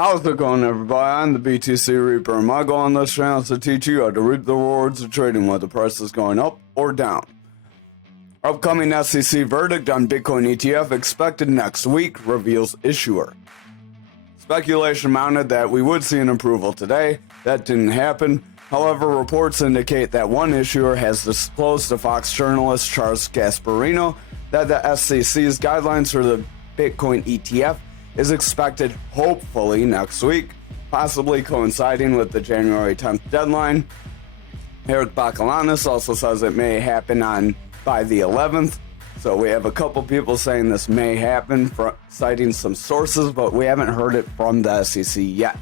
How's it going, everybody? I'm the BTC Reaper, and my goal on this channel is to teach you how to reap the rewards of trading whether the price is going up or down. Upcoming SEC verdict on Bitcoin ETF expected next week reveals issuer. Speculation mounted that we would see an approval today. That didn't happen. However, reports indicate that one issuer has disclosed to Fox journalist Charles Gasparino that the SEC's guidelines for the Bitcoin ETF is expected hopefully next week, possibly coinciding with the January 10th deadline. Eric Bacalanis also says it may happen by the 11th. So we have a couple people saying this may happen, citing some sources, but we haven't heard it from the SEC yet.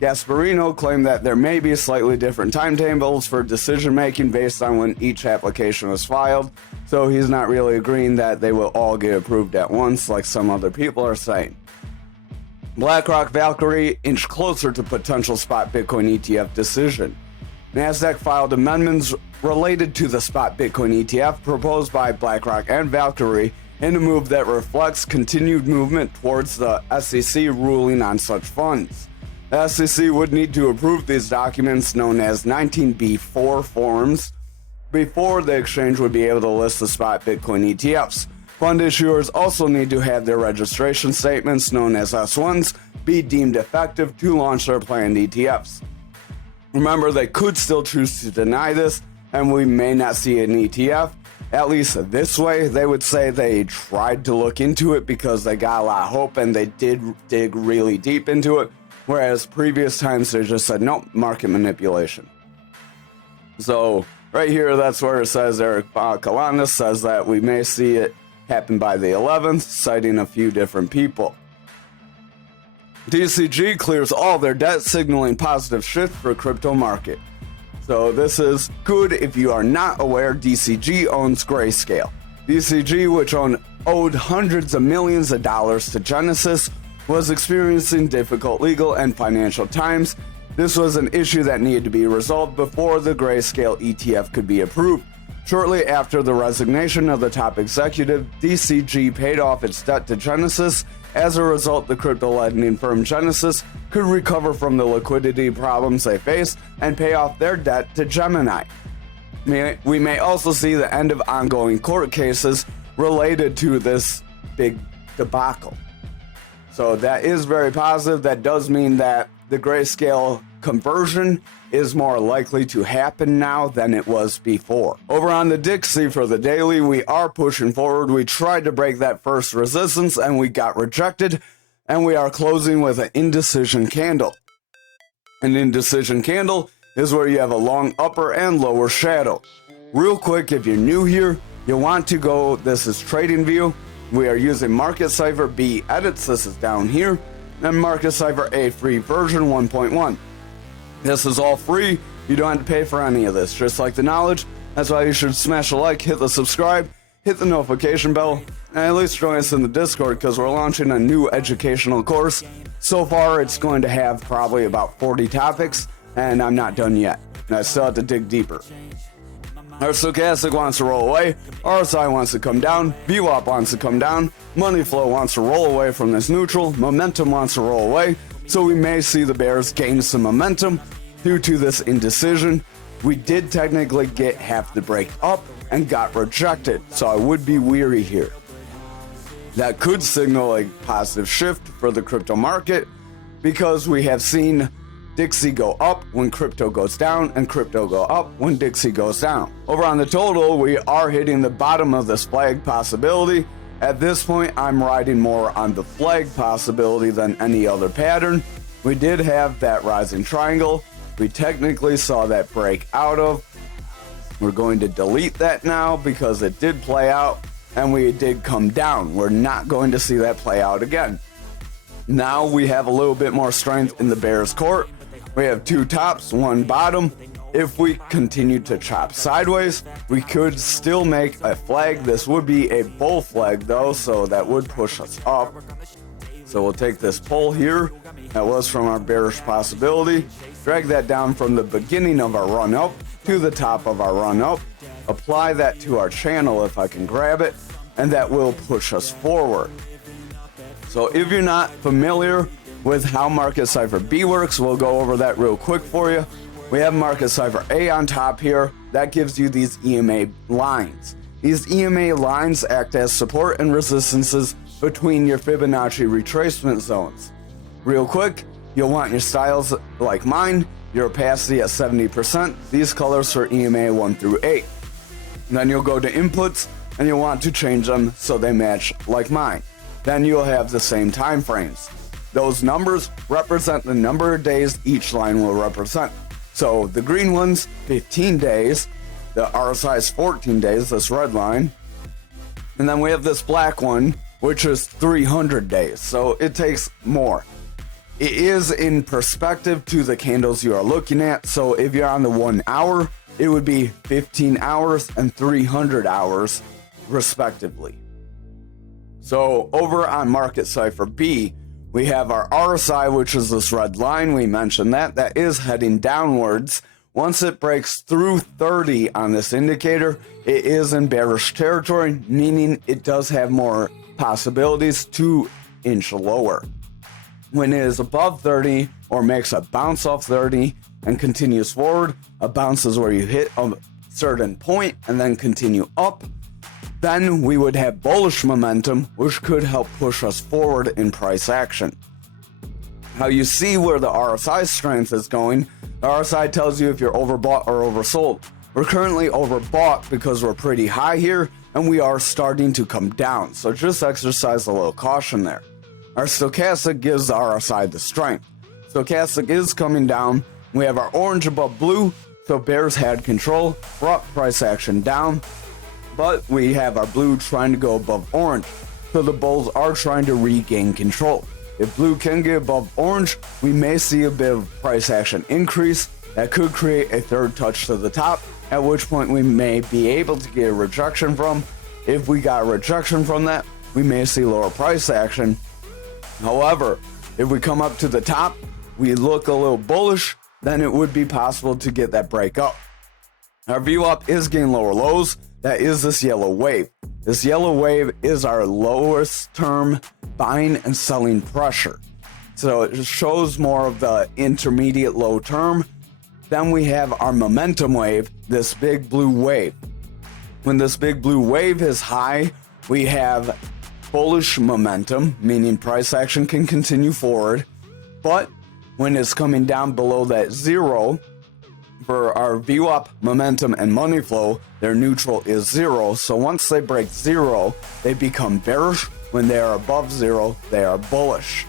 Gasparino claimed that there may be slightly different timetables for decision making based on when each application was filed, so he's not really agreeing that they will all get approved at once like some other people are saying. BlackRock Valkyrie inched closer to potential spot Bitcoin ETF decision. Nasdaq filed amendments related to the spot Bitcoin ETF proposed by BlackRock and Valkyrie in a move that reflects continued movement towards the SEC ruling on such funds. The SEC would need to approve these documents, known as 19B4 forms, before the exchange would be able to list the spot Bitcoin ETFs. Fund issuers also need to have their registration statements, known as S1s, be deemed effective to launch their planned ETFs. Remember, they could still choose to deny this, and we may not see an ETF. At least this way, they would say they tried to look into it because they got a lot of hope and they did dig really deep into it. Whereas previous times they just said, nope, market manipulation. So right here, that's where it says Eric Bacalanis says that we may see it happen by the 11th, citing a few different people. DCG clears all their debt, signaling positive shift for crypto market. So this is good. If you are not aware, DCG owns Grayscale. DCG, which owed hundreds of millions of dollars to Genesis, was experiencing difficult legal and financial times. This was an issue that needed to be resolved before the Grayscale ETF could be approved. Shortly after the resignation of the top executive, DCG paid off its debt to Genesis. As a result, the crypto lending firm Genesis could recover from the liquidity problems they faced and pay off their debt to Gemini. We may also see the end of ongoing court cases related to this big debacle. So that is very positive. That does mean that the Grayscale conversion is more likely to happen now than it was before. Over on the Dixie for the daily, we are pushing forward. We tried to break that first resistance and we got rejected, and we are closing with an indecision candle. An indecision candle is where you have a long upper and lower shadow. Real quick, if you're new here, you want to go, this is TradingView. We are using Market Cipher B edits, this is down here, and Market Cipher A free version 1.1. This is all free, you don't have to pay for any of this, just like the knowledge. That's why you should smash a like, hit the subscribe, hit the notification bell, and at least join us in the Discord because we're launching a new educational course. So far it's going to have probably about 40 topics, and I'm not done yet, and I still have to dig deeper. Our stochastic wants to roll away, RSI wants to come down, VWAP wants to come down, money flow wants to roll away from this neutral, momentum wants to roll away, so we may see the bears gain some momentum due to this indecision. We did technically get half the break up and got rejected, so I would be weary here. That could signal a positive shift for the crypto market because we have seen Dixie go up when crypto goes down, and crypto go up when Dixie goes down. Over on the total, we are hitting the bottom of this flag possibility. At this point, I'm riding more on the flag possibility than any other pattern. We did have that rising triangle. We technically saw that break out of. We're going to delete that now because it did play out and we did come down. We're not going to see that play out again. Now we have a little bit more strength in the bear's court. We have two tops, one bottom. If we continue to chop sideways, we could still make a flag. This would be a bull flag though, so that would push us up. So we'll take this pull here. That was from our bearish possibility. Drag that down from the beginning of our run up to the top of our run up. Apply that to our channel if I can grab it, and that will push us forward. So if you're not familiar with how Market Cipher B works. We'll go over that real quick for you. We have Market Cipher A on top here. That gives you these EMA lines. These EMA lines act as support and resistances between your Fibonacci retracement zones. Real quick, you'll want your styles like mine, your opacity at 70%, these colors for EMA 1 through 8. And then you'll go to inputs and you'll want to change them so they match like mine. Then you'll have the same time frames. Those numbers represent the number of days each line will represent. So the green one's 15 days, the RSI is 14 days, this red line. And then we have this black one, which is 300 days. So it takes more. It is in perspective to the candles you are looking at. So if you're on the 1 hour, it would be 15 hours and 300 hours respectively. So over on Market Cipher B, we have our RSI, which is this red line. We mentioned that is heading downwards. Once it breaks through 30 on this indicator, it is in bearish territory, meaning it does have more possibilities to inch lower. When it is above 30 or makes a bounce off 30 and continues forward, a bounce is where you hit a certain point and then continue up, then we would have bullish momentum, which could help push us forward in price action. Now you see where the RSI strength is going. The RSI tells you if you're overbought or oversold. We're currently overbought because we're pretty high here and we are starting to come down. So just exercise a little caution there. Our stochastic gives the RSI the strength. Stochastic is coming down. We have our orange above blue, so bears had control, brought price action down. But we have our blue trying to go above orange, so the bulls are trying to regain control. If blue can get above orange, we may see a bit of price action increase that could create a third touch to the top, at which point we may be able to get a rejection from. If we got a rejection from that, we may see lower price action. However, if we come up to the top, we look a little bullish, then it would be possible to get that break up. Our view up is getting lower lows. That is this yellow wave. This yellow wave is our lowest term buying and selling pressure. So it shows more of the intermediate low term. Then we have our momentum wave, this big blue wave. When this big blue wave is high, we have bullish momentum, meaning price action can continue forward. But when it's coming down below that zero, for our VWAP, momentum, and money flow, their neutral is zero. So once they break zero, they become bearish. When they are above zero, they are bullish.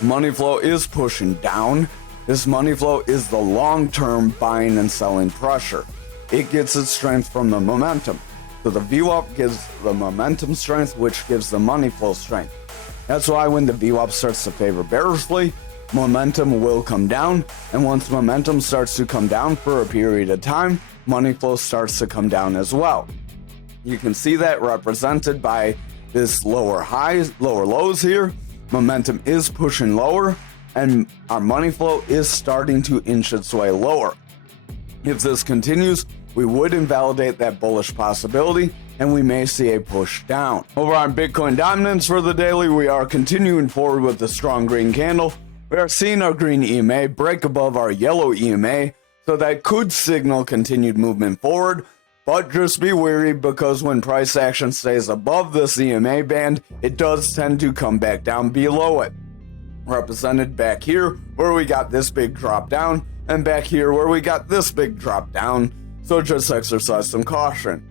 Money flow is pushing down. This money flow is the long-term buying and selling pressure. It gets its strength from the momentum. So the VWAP gives the momentum strength, which gives the money flow strength. That's why when the VWAP starts to favor bearishly, momentum will come down, and once momentum starts to come down for a period of time, money flow starts to come down as well. You can see that represented by this lower highs, lower lows here. Momentum is pushing lower, and our money flow is starting to inch its way lower. If this continues, we would invalidate that bullish possibility, and we may see a push down. Over on Bitcoin dominance for the daily, we are continuing forward with the strong green candle. We are seeing our green EMA break above our yellow EMA, so that could signal continued movement forward, but just be wary because when price action stays above this EMA band, it does tend to come back down below it. Represented back here where we got this big drop down, and back here where we got this big drop down, so just exercise some caution.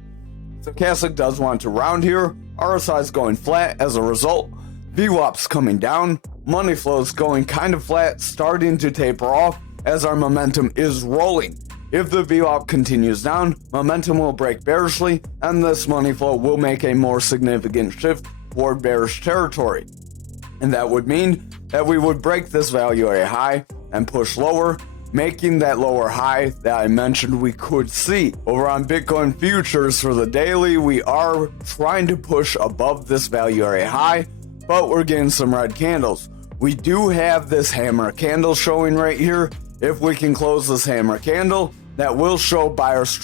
Stochastic does want to round here, RSI is going flat as a result, VWAP's coming down, money flow's going kind of flat, starting to taper off as our momentum is rolling. If the VWAP continues down, momentum will break bearishly, and this money flow will make a more significant shift toward bearish territory. And that would mean that we would break this value area high and push lower, making that lower high that I mentioned we could see. Over on Bitcoin futures for the daily, we are trying to push above this value area high, but we're getting some red candles. We do have this hammer candle showing right here. If we can close this hammer candle, that will show sellers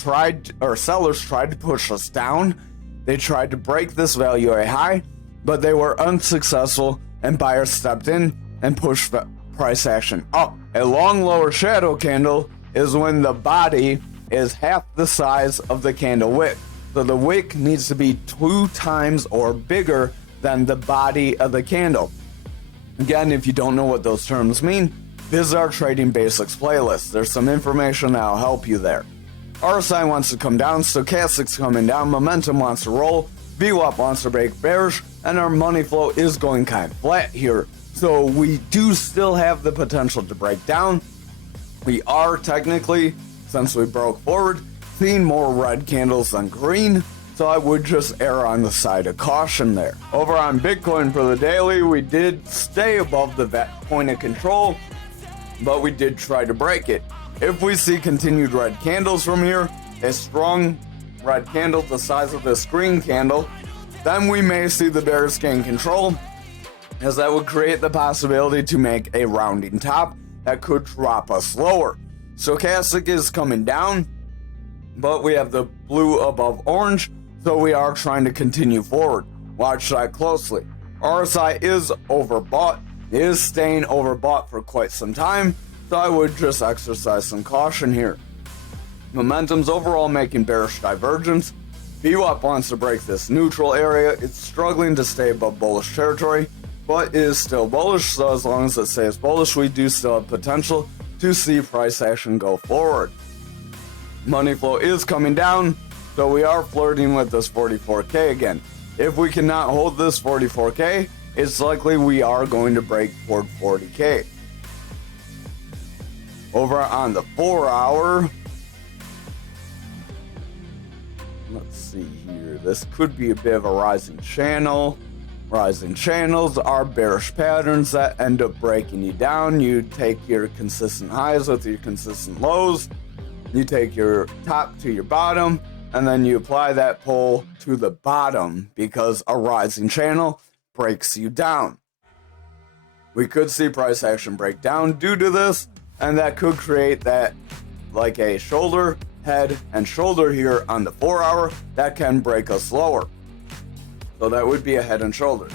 tried to push us down. They tried to break this value area high, but they were unsuccessful, and buyers stepped in and push price action up. A long lower shadow candle is when the body is half the size of the candle wick. So the wick needs to be 2 times or bigger than the body of the candle. Again, if you don't know what those terms mean, visit our Trading Basics playlist. There's some information that'll help you there. RSI wants to come down, stochastic's coming down, momentum wants to roll, VWAP wants to break bearish, and our money flow is going kind of flat here. So we do still have the potential to break down. We are technically, since we broke forward, seeing more red candles than green, so I would just err on the side of caution there. Over on Bitcoin for the daily, we did stay above the point of control, but we did try to break it. If we see continued red candles from here, a strong red candle the size of this green candle, then we may see the bears gain control, as that would create the possibility to make a rounding top that could drop us lower. Stochastic is coming down, but we have the blue above orange, so we are trying to continue forward. Watch that closely. RSI is overbought. It is staying overbought for quite some time, so I would just exercise some caution here. Momentum's overall making bearish divergence. VWAP wants to break this neutral area. It's struggling to stay above bullish territory, but it is still bullish, so as long as it stays bullish, we do still have potential to see price action go forward. Money flow is coming down, so we are flirting with this 44K again. If we cannot hold this 44K, it's likely we are going to break toward 40K. Over on the 4 hour, let's see here, this could be a bit of a rising channel. Rising channels are bearish patterns that end up breaking you down. You take your consistent highs with your consistent lows, you take your top to your bottom, and then you apply that pull to the bottom because a rising channel breaks you down. We could see price action break down due to this, and that could create that like a shoulder, head, and shoulder here on the 4 hour that can break us lower. So that would be a head and shoulders.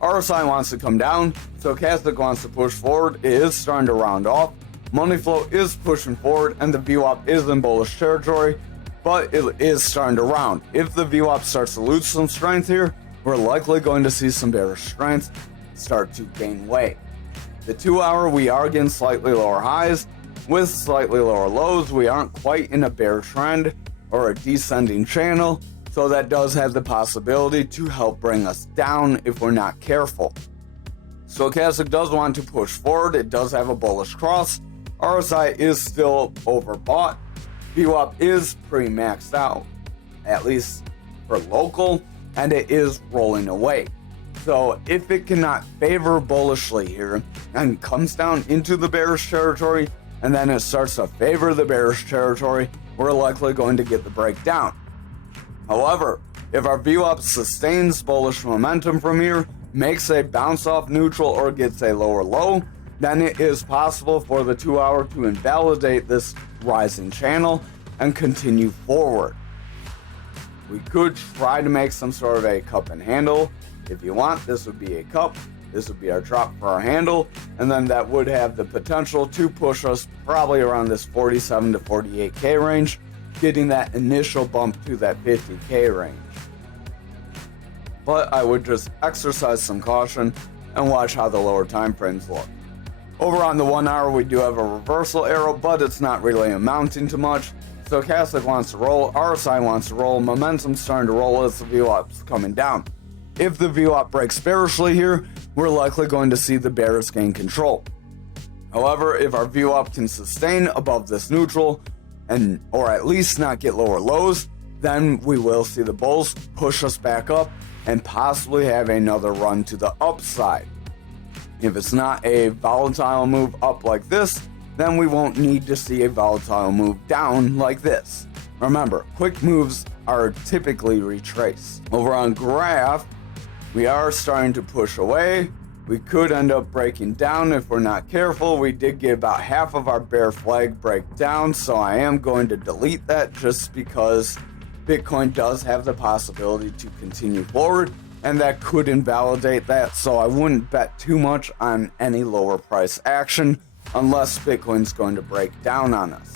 RSI wants to come down, stochastic wants to push forward, it is starting to round off, money flow is pushing forward, and the VWAP is in bullish territory, but it is starting to round. If the VWAP starts to lose some strength here, we're likely going to see some bearish strength start to gain weight. The 2 hour, we are getting slightly lower highs with slightly lower lows. We aren't quite in a bear trend or a descending channel, so that does have the possibility to help bring us down if we're not careful. Stochastic does want to push forward. It does have a bullish cross. RSI is still overbought. VWAP is pretty maxed out, at least for local, and it is rolling away. So if it cannot favor bullishly here and comes down into the bearish territory, and then it starts to favor the bearish territory, we're likely going to get the breakdown. However, if our VWAP sustains bullish momentum from here, makes a bounce off neutral or gets a lower low, then it is possible for the 2 hour to invalidate this rising channel and continue forward. We could try to make some sort of a cup and handle. If you want, this would be a cup, this would be our drop for our handle, and then that would have the potential to push us probably around this 47 to 48K range, getting that initial bump to that 50K range. But I would just exercise some caution and watch how the lower time frames look. Over on the 1 hour, we do have a reversal arrow, but it's not really amounting to much. Stochastic wants to roll, RSI wants to roll, momentum's starting to roll as the VWAP's coming down. If the VWAP breaks bearishly here, we're likely going to see the bears gain control. However, if our VWAP can sustain above this neutral, or at least not get lower lows, then we will see the bulls push us back up and possibly have another run to the upside. If it's not a volatile move up like this, then we won't need to see a volatile move down like this. Remember, quick moves are typically retraced. Over on graph, we are starting to push away. We could end up breaking down if we're not careful. We did get about half of our bear flag break down, so I am going to delete that just because Bitcoin does have the possibility to continue forward and that could invalidate that, so I wouldn't bet too much on any lower price action unless Bitcoin's going to break down on us.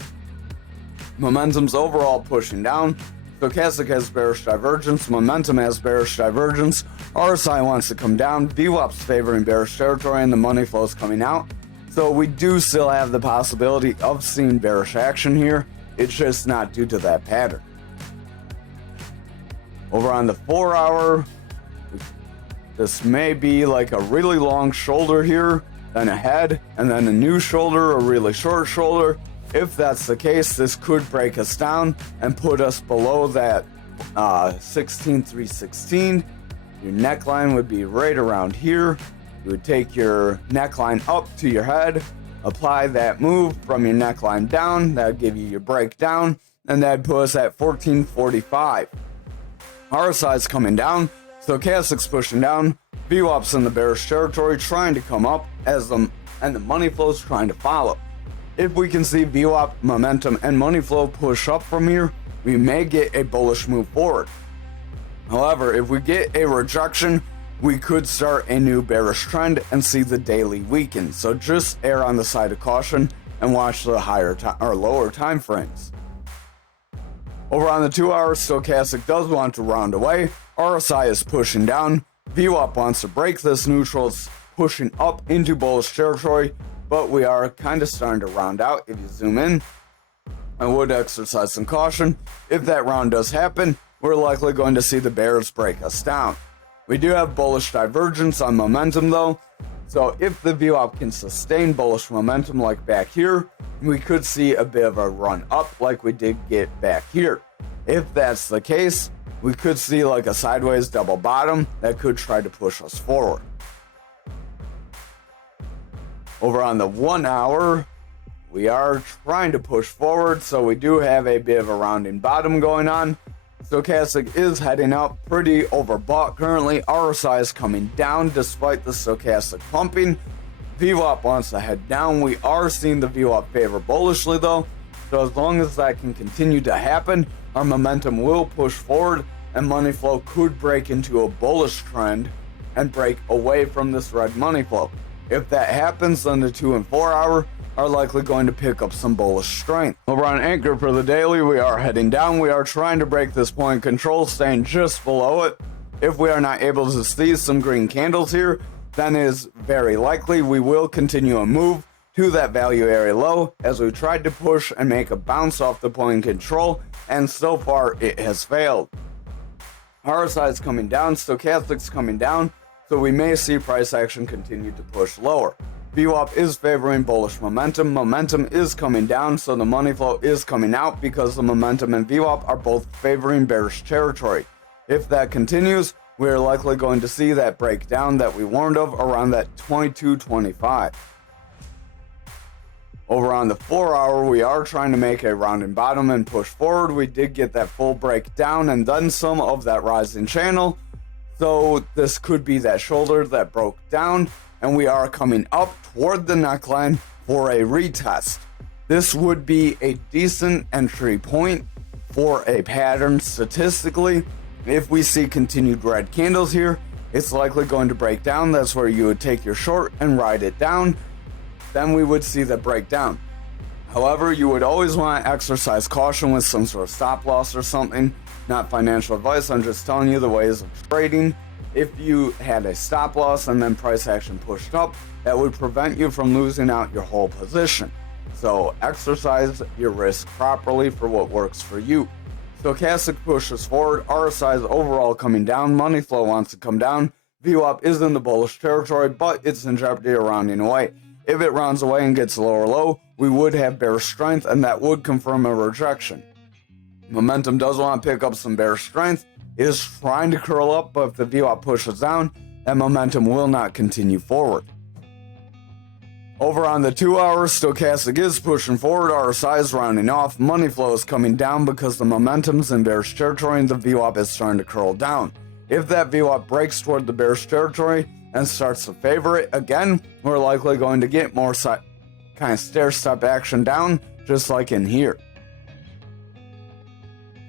Momentum's overall pushing down. Stochastic has bearish divergence, momentum has bearish divergence, RSI wants to come down, VWAP's favoring bearish territory, and the money flow's coming out. So we do still have the possibility of seeing bearish action here, it's just not due to that pattern. Over on the 4 hour, this may be like a really long shoulder here, then a head, and then a new shoulder, a really short shoulder. If that's the case, this could break us down and put us below that 16,316. Your neckline would be right around here. You would take your neckline up to your head, apply that move from your neckline down. That would give you your breakdown, and that'd put us at 1445. RSI's coming down, Stochastic's pushing down, VWAP's in the bearish territory trying to come up and the money flow's trying to follow. If we can see VWAP, momentum, and money flow push up from here, we may get a bullish move forward. However, if we get a rejection, we could start a new bearish trend and see the daily weaken. So just err on the side of caution and watch the higher or lower time frames. Over on the 2 hour, Stochastic does want to round away. RSI is pushing down. VWAP wants to break this neutral. It's pushing up into bullish territory, but we are kind of starting to round out. If you zoom in, I would exercise some caution. If that round does happen, we're likely going to see the bears break us down. We do have bullish divergence on momentum though, so if the VWAP can sustain bullish momentum like back here, we could see a bit of a run up like we did get back here. If that's the case, we could see like a sideways double bottom that could try to push us forward. Over on the 1 hour, we are trying to push forward, so we do have a bit of a rounding bottom going on. Stochastic is heading up, pretty overbought currently. RSI is coming down despite the Stochastic pumping. VWAP wants to head down. We are seeing the VWAP favor bullishly though, so as long as that can continue to happen, our momentum will push forward and money flow could break into a bullish trend and break away from this red money flow. If that happens, then the 2 and 4 hour are likely going to pick up some bullish strength. Over on Ankr for the daily, we are heading down. We are trying to break this point control, staying just below it. If we are not able to see some green candles here, then it is very likely we will continue a move to that value area low as we tried to push and make a bounce off the point control, and so far it has failed. RSI is coming down, Stochastic's coming down, so we may see price action continue to push lower. VWAP is favoring bullish momentum. Momentum is coming down, so the money flow is coming out because the momentum and VWAP are both favoring bearish territory. If that continues, we are likely going to see that breakdown that we warned of around that 22.25. Over on the 4 hour, we are trying to make a rounding bottom and push forward. We did get that full breakdown and then some of that rising channel. So this could be that shoulder that broke down, and we are coming up toward the neckline for a retest. This would be a decent entry point for a pattern statistically. If we see continued red candles here, it's likely going to break down. That's where you would take your short and ride it down. Then we would see the breakdown. However, you would always want to exercise caution with some sort of stop loss or something. Not financial advice, I'm just telling you the ways of trading. If you had a stop loss and then price action pushed up, that would prevent you from losing out your whole position. So exercise your risk properly for what works for you. Stochastic pushes forward, RSI is overall coming down, money flow wants to come down, VWAP is in the bullish territory, but it's in jeopardy of rounding away. If it rounds away and gets lower low, we would have bearish strength, and that would confirm a rejection. Momentum does want to pick up some bearish strength. It is trying to curl up, but if the VWAP pushes down, that momentum will not continue forward. Over on the 2 hour, Stochastic is pushing forward, RSI is rounding off, money flow is coming down because the momentum's in bearish territory and the VWAP is starting to curl down. If that VWAP breaks toward the bearish territory and starts to favor it again, we're likely going to get more kind of stair-step action down, just like in here.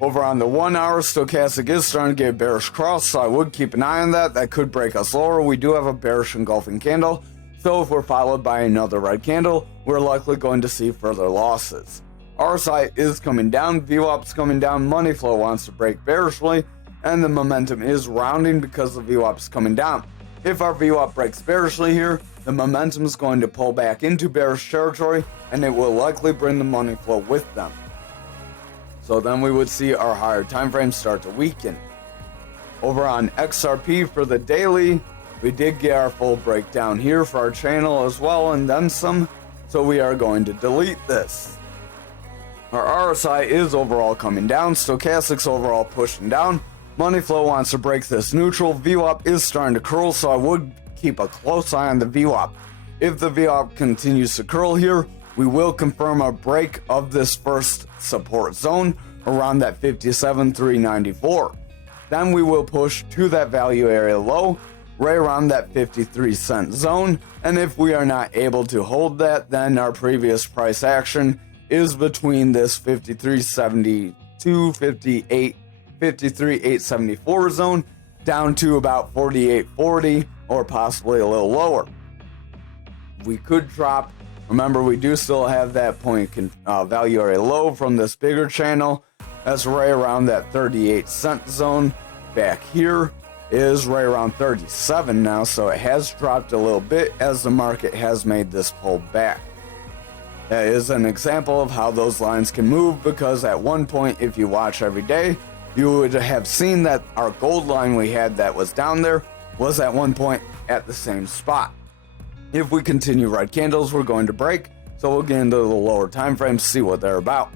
Over on the 1 hour, stochastic is starting to get a bearish cross, so I would keep an eye on that. That could break us lower. We do have a bearish engulfing candle, so if we're followed by another red candle, we're likely going to see further losses. RSI is coming down, VWAP's coming down, money flow wants to break bearishly, and the momentum is rounding because the VWAP's coming down. If our VWAP breaks bearishly here, the momentum is going to pull back into bearish territory, and it will likely bring the money flow with them. So then we would see our higher time frames start to weaken. Over on XRP for the daily, we did get our full breakdown here for our channel as well, and then some, so we are going to delete this. Our RSI is overall coming down, stochastic's overall pushing down, money flow wants to break this neutral, VWAP is starting to curl, so I would keep a close eye on the VWAP. If the VWAP continues to curl here, we will confirm a break of this first support zone around that 57,394. Then we will push to that value area low, right around that 53-cent zone, and if we are not able to hold that, then our previous price action is between this 53.72, 58, 53.874 zone down to about 48.40 or possibly a little lower. We could drop. Remember, we do still have that point value area low from this bigger channel. That's right around that 38-cent zone. Back here is right around 37 now, so it has dropped a little bit as the market has made this pull back. That is an example of how those lines can move, because at one point, if you watch every day, you would have seen that our gold line we had that was down there was at one point at the same spot. If we continue red candles, we're going to break, so we'll get into the lower time frames to see what they're about.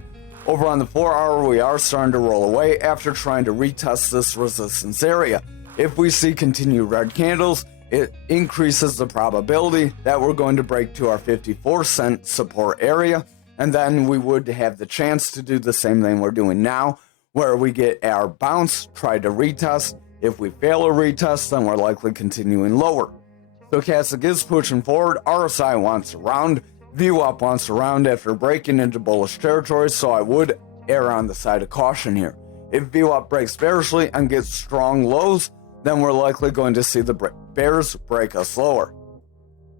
Over on the 4 hour, we are starting to roll away after trying to retest this resistance area. If we see continued red candles, it increases the probability that we're going to break to our 54-cent support area, and then we would have the chance to do the same thing we're doing now, where we get our bounce, try to retest. If we fail a retest, then we're likely continuing lower. Stochastic is pushing forward, RSI wants to round, VWAP wants to round after breaking into bullish territory, so I would err on the side of caution here. If VWAP breaks bearishly and gets strong lows, then we're likely going to see the bears break us lower.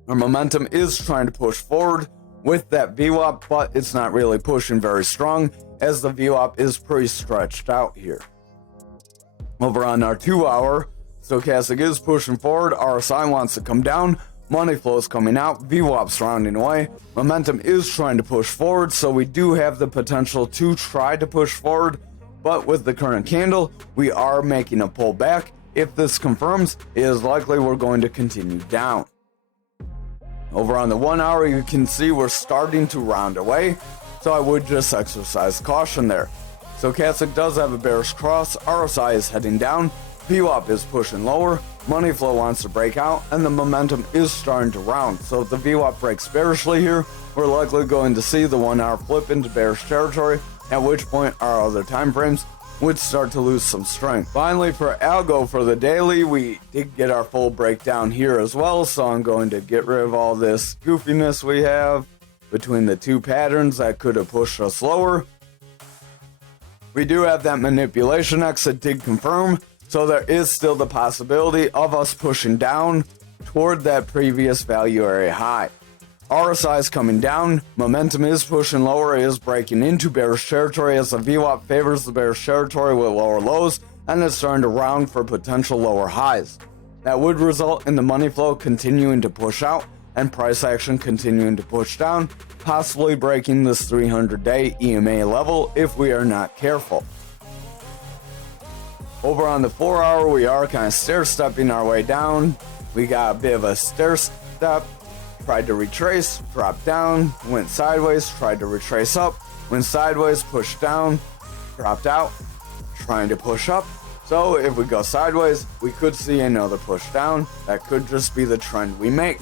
Our momentum is trying to push forward with that VWAP, but it's not really pushing very strong as the VWAP is pretty stretched out here. Over on our 2 hour, stochastic is pushing forward, RSI wants to come down, money flow is coming out, VWAP's rounding away, momentum is trying to push forward, so we do have the potential to try to push forward, but with the current candle, we are making a pullback. If this confirms, it is likely we're going to continue down. Over on the 1 hour, you can see we're starting to round away, so I would just exercise caution there. Stochastic does have a bearish cross, RSI is heading down, VWAP is pushing lower, money flow wants to break out, and the momentum is starting to round. So if the VWAP breaks bearishly here, we're likely going to see the 1 hour flip into bearish territory, at which point our other time frames would start to lose some strength. Finally, for ALGO for the daily, we did get our full breakdown here as well, so I'm going to get rid of all this goofiness we have between the two patterns that could have pushed us lower. We do have that manipulation exit did confirm, so there is still the possibility of us pushing down toward that previous value area high. RSI is coming down, momentum is pushing lower, it is breaking into bearish territory as the VWAP favors the bearish territory with lower lows, and it's starting to round for potential lower highs. That would result in the money flow continuing to push out and price action continuing to push down, possibly breaking this 300-day EMA level if we are not careful. Over on the 4 hour, we are kind of stair-stepping our way down. We got a bit of a stair step, tried to retrace, dropped down, went sideways, tried to retrace up, went sideways, pushed down, dropped out, trying to push up. So if we go sideways, we could see another push down. That could just be the trend we make.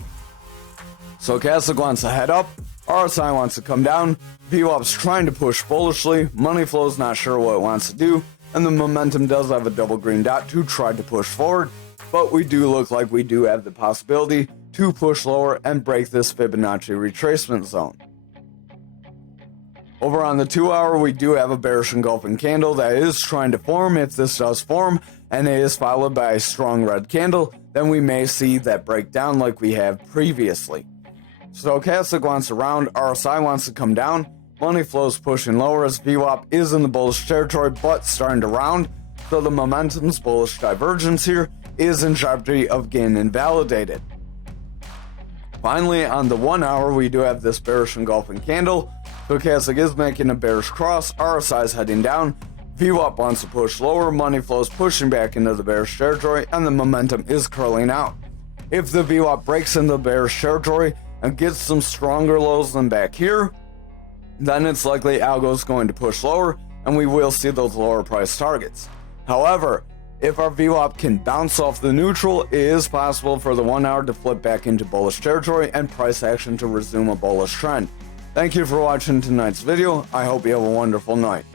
Stochastic wants to head up, RSI wants to come down, VWAP's trying to push bullishly, money flow's not sure what it wants to do, and the momentum does have a double green dot to try to push forward, but we do look like we do have the possibility to push lower and break this Fibonacci retracement zone. Over on the 2 hour, we do have a bearish engulfing candle that is trying to form. If this does form and it is followed by a strong red candle, then we may see that break down like we have previously. Stochastic wants to round, RSI wants to come down, money flows pushing lower as VWAP is in the bullish territory but starting to round, so the momentum's bullish divergence here is in jeopardy of getting invalidated. Finally, on the 1 hour, we do have this bearish engulfing candle. Stochastic is making a bearish cross, RSI is heading down, VWAP wants to push lower, money flows pushing back into the bearish territory, and the momentum is curling out. If the VWAP breaks into the bearish territory and gets some stronger lows than back here, then it's likely Algo is going to push lower and we will see those lower price targets. However, if our VWAP can bounce off the neutral, it is possible for the 1 hour to flip back into bullish territory and price action to resume a bullish trend. Thank you for watching tonight's video. I hope you have a wonderful night.